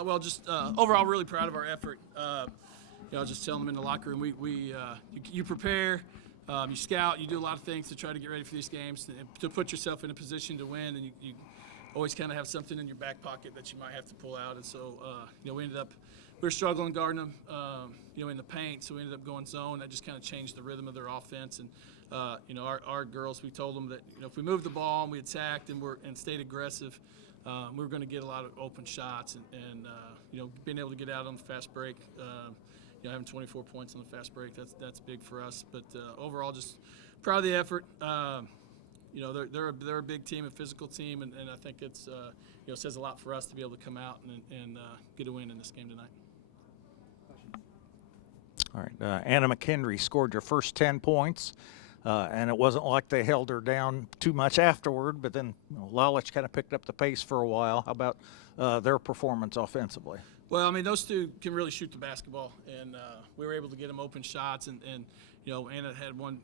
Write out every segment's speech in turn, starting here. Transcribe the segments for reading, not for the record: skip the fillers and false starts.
Well, just overall, really proud of our effort. I was just telling them in the locker room, you prepare, you scout, you do a lot of things to try to get ready for these games, to put yourself in a position to win, and you always kind of have something in your back pocket that you might have to pull out. And so, we were struggling guarding them, in the paint, so we ended up going zone. That just kind of changed the rhythm of their offense. And our girls, we told them that if we moved the ball and we attacked and stayed aggressive, we were going to get a lot of open shots, and being able to get out on the fast break, having 24 points on the fast break, that's big for us. But overall, just proud of the effort. They're a big team, a physical team, and I think it's says a lot for us to be able to come out and get a win in this game tonight. All right, Anna McHenry scored your first 10 points. And it wasn't like they held her down too much afterward, but then Lalich kind of picked up the pace for a while. How about their performance offensively? Well, I mean, those two can really shoot the basketball, and we were able to get them open shots. And Anna had one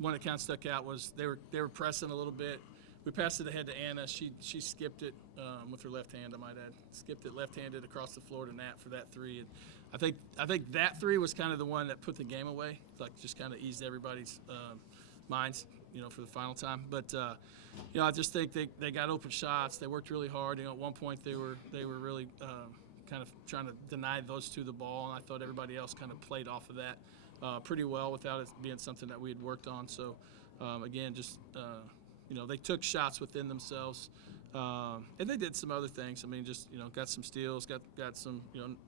that kind of stuck out was they were pressing a little bit. We passed it ahead to Anna. She skipped it with her left hand, I might add. Skipped it left-handed across the floor to Nat for that three. And I think that three was kind of the one that put the game away, like just kind of eased everybody's minds, for the final time. But I just think they got open shots. They worked really hard. At one point they were really kind of trying to deny those two the ball, and I thought everybody else kind of played off of that pretty well without it being something that we had worked on. So again, just they took shots within themselves, and they did some other things. I mean, just got some steals, got some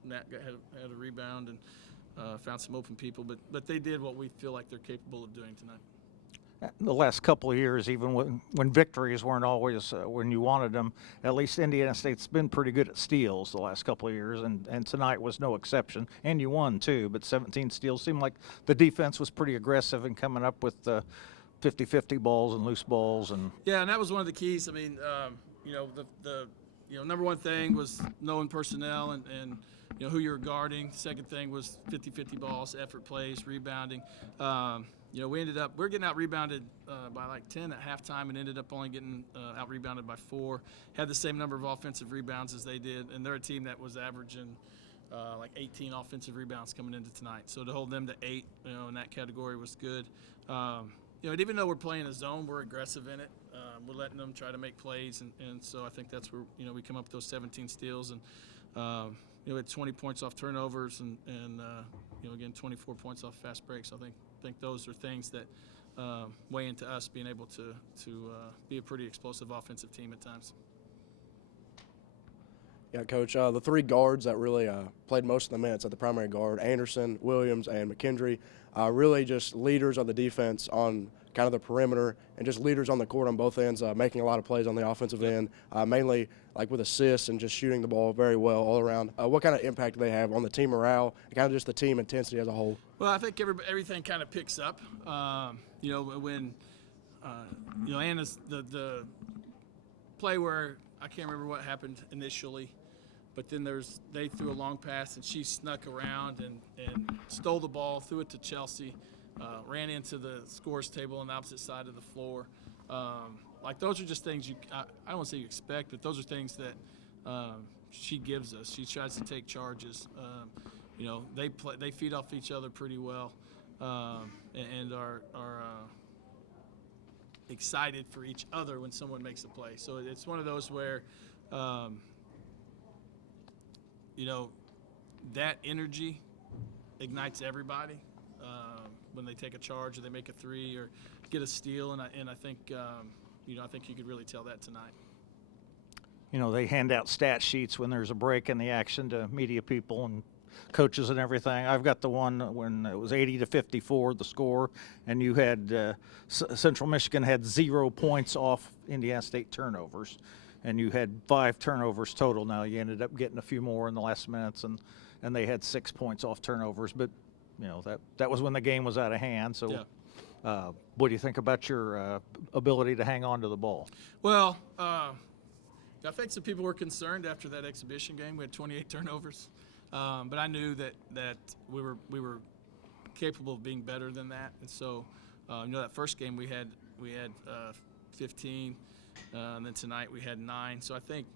Nat had a rebound and found some open people, but they did what we feel like they're capable of doing tonight. The last couple of years, even when victories weren't always when you wanted them, at least Indiana State's been pretty good at steals the last couple of years, and tonight was no exception. And you won too, but 17 steals. Seemed like the defense was pretty aggressive in coming up with 50-50 balls and loose balls. Yeah, and that was one of the keys. I mean, the number one thing was knowing personnel and who you were guarding. Second thing was 50-50 balls, effort plays, rebounding. We're getting out rebounded by like 10 at halftime, and ended up only getting out rebounded by 4. Had the same number of offensive rebounds as they did, and they're a team that was averaging like 18 offensive rebounds coming into tonight. So to hold them to 8, in that category was good. Even though we're playing a zone, we're aggressive in it. We're letting them try to make plays, and so I think that's where we come up with those 17 steals, and we had 20 points off turnovers, and again 24 points off fast breaks. So I think those are things that weigh into us being able to be a pretty explosive offensive team at times. Yeah, Coach, the 3 guards that really played most of the minutes at the primary guard, Anderson, Williams, and McKendry, really just leaders of the defense on kind of the perimeter, and just leaders on the court on both ends, making a lot of plays on the offensive end, mainly like with assists and just shooting the ball very well all around. What kind of impact do they have on the team morale and kind of just the team intensity as a whole? Well, I think everything kind of picks up. When Anna's the play where I can't remember what happened initially, but then they threw a long pass and she snuck around and stole the ball, threw it to Chelsea, ran into the scores table on the opposite side of the floor. Like those are just things I don't want to say you expect, but those are things that she gives us. She tries to take charges. They feed off each other pretty well, and are excited for each other when someone makes a play. So it's one of those where that energy ignites everybody when they take a charge or they make a 3 or get a steal, and I think I think you could really tell that tonight. They hand out stat sheets when there's a break in the action to media people and coaches and everything. I've got the one when it was 80-54, the score, and you had Central Michigan had 0 points off Indiana State turnovers, and you had 5 turnovers total. Now you ended up getting a few more in the last minutes, and they had 6 points off turnovers. But that was when the game was out of hand. So. Yeah. What do you think about your ability to hang on to the ball? Well, I think some people were concerned after that exhibition game. We had 28 turnovers, but I knew that we were capable of being better than that. And so, that first game we had 15, and then tonight we had 9. So I think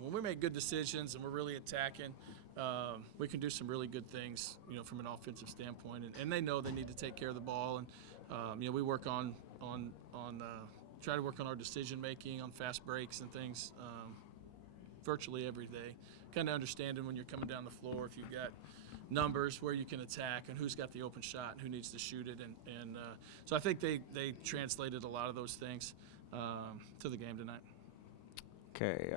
when we make good decisions and we're really attacking, we can do some really good things, from an offensive standpoint. And they know they need to take care of the ball. And we work on try to work on our decision making, on fast breaks and things, virtually every day. Kind of understanding when you're coming down the floor, if you've got numbers where you can attack and who's got the open shot and who needs to shoot it. And so I think they translated a lot of those things to the game tonight. Okay,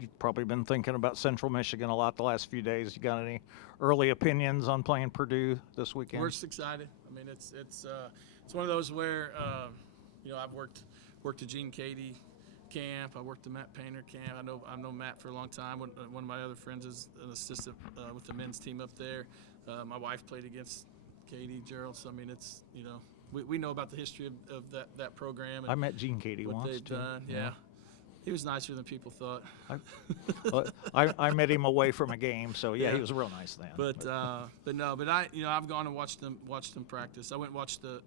you've probably been thinking about Central Michigan a lot the last few days. You got any early opinions on playing Purdue this weekend? We're just excited. I mean, it's one of those where I've worked at Gene Cady camp. I worked at Matt Painter camp. I know Matt for a long time. One of my other friends is an assistant with the men's team up there. My wife played against Cady, Gerald. So I mean, it's we know about the history of that program. And I met Gene Cady what once. they've done. Yeah. He was nicer than people thought. I met him away from a game, so yeah, he was real nice then. But I've gone and watched them practice. I went and watched the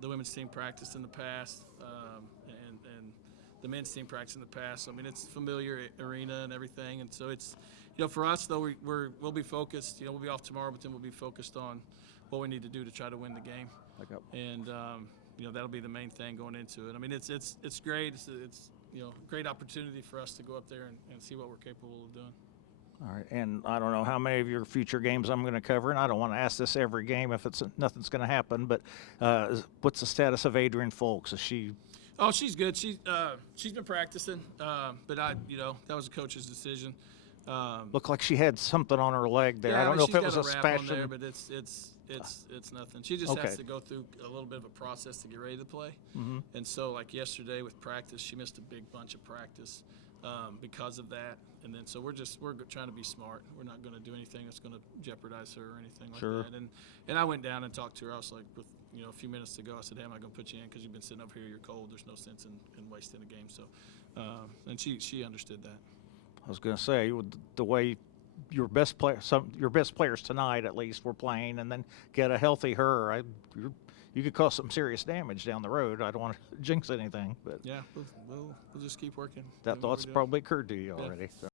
women's team practice in the past, and the men's team practice in the past. So, I mean, it's a familiar arena and everything, and so it's for us though we'll be focused. We'll be off tomorrow, but then we'll be focused on what we need to do to try to win the game. And that'll be the main thing going into it. I mean, it's great. It's a great opportunity for us to go up there and see what we're capable of doing. All right, and I don't know how many of your future games I'm going to cover, and I don't want to ask this every game if nothing's going to happen. But what's the status of Adrian Folks? Is she? Oh, she's good. She's been practicing, but that was a coach's decision. Looked like she had something on her leg there. Yeah, I don't know if it was a wrap spasm. on there, but it's nothing. She just has to go through a little bit of a process to get ready to play. Mm-hmm. And so, like yesterday with practice, she missed a big bunch of practice because of that. And then so we're trying to be smart. We're not going to do anything that's going to jeopardize her or anything like that. And I went down and talked to her. I was like, with a few minutes ago, I said, "Hey, am I going to put you in because you've been sitting up here? You're cold. There's no sense in wasting a game." So, and she understood that. I was going to say, the way your best players tonight at least were playing, and then get a healthy her, you could cause some serious damage down the road. I don't want to jinx anything, but yeah, we'll just keep working. That thought's probably occurred to you already. So.